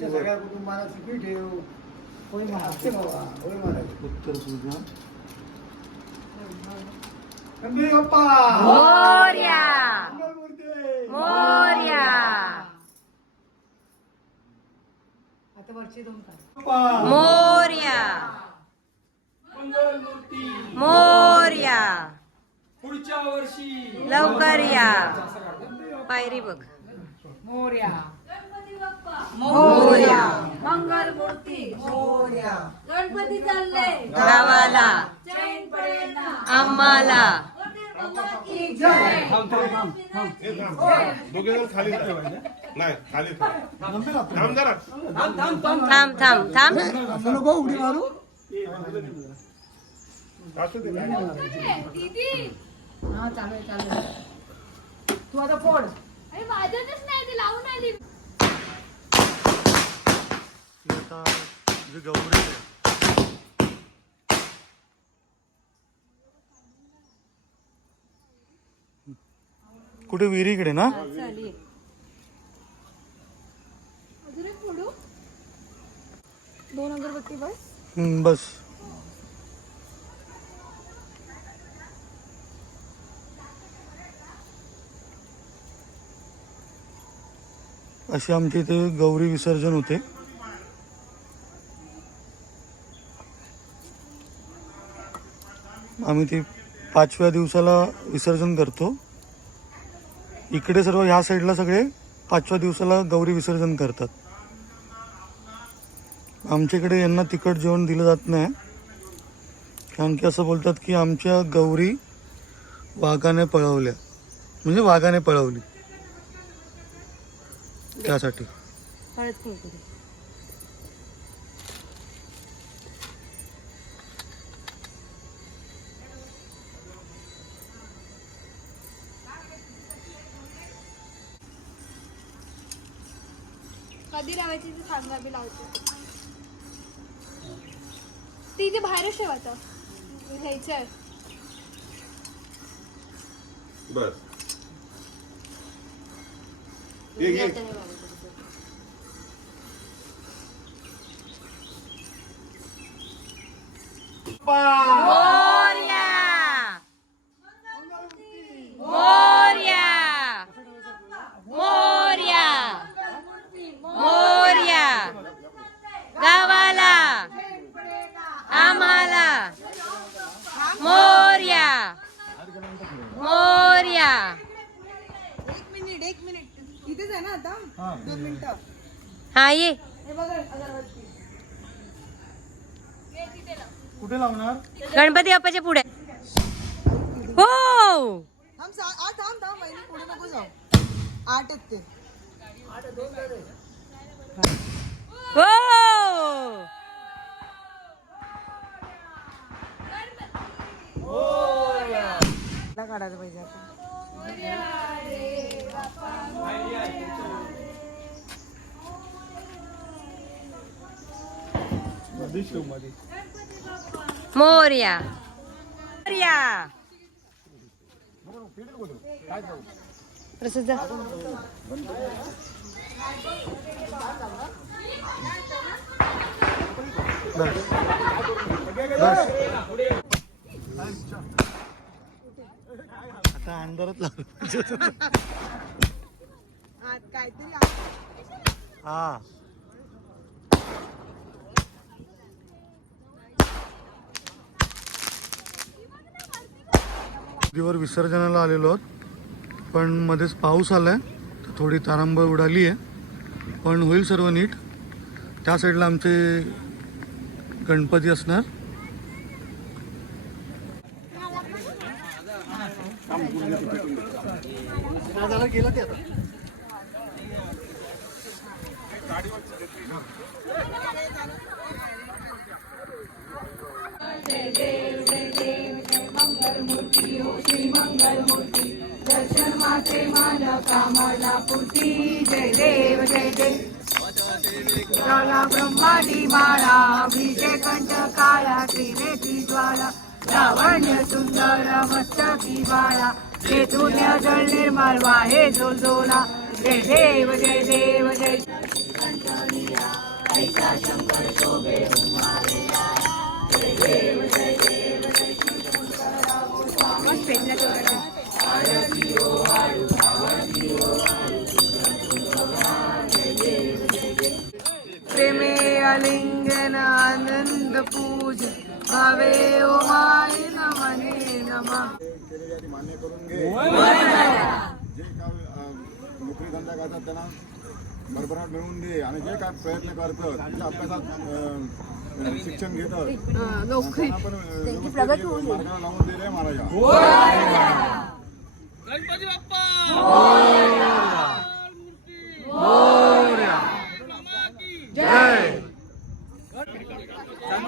तुमच्या सगळ्या कुटुंबाला सुखी ठेव. होय महाराज बाबा होय महाराज. उत्तर बाप्पा मोर्या. मोर्या. आता वरची दोन मोर्या. पुढच्या वर्षी. लवकर या. पायरी बघ. मोर्या. मोर्या. मंगलमूर्ती. मोर्या. गणपती चालले. गावाला. चैन पडेल ना आम्हाला की जय दोघे जण खाली ठेवायचे नाही खाली ठेवा थांब जरा. थांब थांब थांब. नको उडी मारू. हा. तू आता फोड वाजतच नाही ती लावून आली. गौरी आहे, कुठे विहिरीकडे ना? दोन अगरबत्ती बस. हम्म, बस. असे आमच्या इथे गौरी विसर्जन होते. आम्ही ती पाचव्या दिवसाला विसर्जन करतो. इकडे सर्व ह्या साईडला सगळे पाचव्या दिवसाला गौरी विसर्जन करतात. आमच्याकडे यांना तिखट जेवण दिलं जात नाही. कारण की असं बोलतात की आमच्या गौरी वाघाने पळवल्या. म्हणजे वाघाने पळवली. त्यासाठी. कधी लावायची ती सांगा मी लावते. ती इथे बाहेरच ठेव आता. घ्यायचं आहे बस ये घे मोर्या मोर्या मोर्या मोर्या गावाला आम्हाला मोर्या मोर्या एक मिनिट एक मिनिट इथेच आहे ना आता? दोन मिनिटं. हा ये. हे बघा अगरबत्ती. कुठे लावणार? गणपती बाप्पाच्या पुढे. हो! थांब सा- आ, थांब थांब महिने पुढे नको जाऊ. आठ आहेत ते. हो! काढायला पाहिजे आता. मोर्या मोर्या प्रसाद जा. आता अंधारात लावलं. हा नदीवर विसर्जनाला आलेलो आहोत. पण मध्येच पाऊस आलाय. तर थोडी तारांबळ उडाली आहे. पण होईल सर्व नीट. त्या साईडला आमचे गणपती असणार. गेला ते आता काला ब्रह्माडी बाळा अभिषेक कंठ काळा त्रिवेदी ज्वाला. लावण्य सुंदर मस्तकी बाळा. चैतन्य जळ निर्मळ वाहे जो जोला जय देव जय देव जय प्रेमे अलिंगन आनंद पूज भावे ओ माय नमने नमा। मान्य करून घे जे काय नोकरी धंदा करतात त्यांना. भरभराट मिळवून दे आणि जे काय प्रयत्न करतात जे अभ्यासात शिक्षण घेतात मार्गाला लावून दे रे महाराजा. जय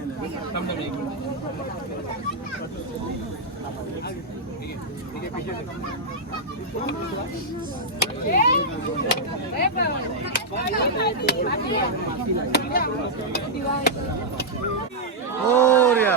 मोर्या मोर्या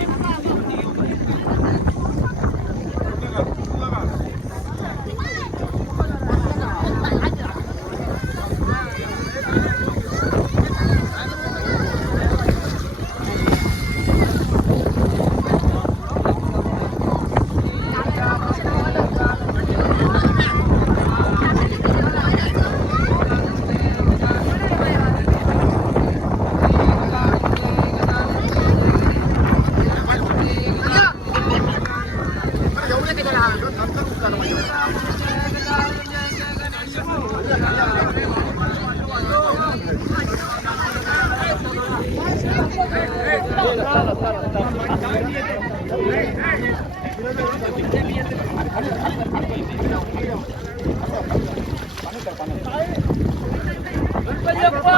கணபதியப்பா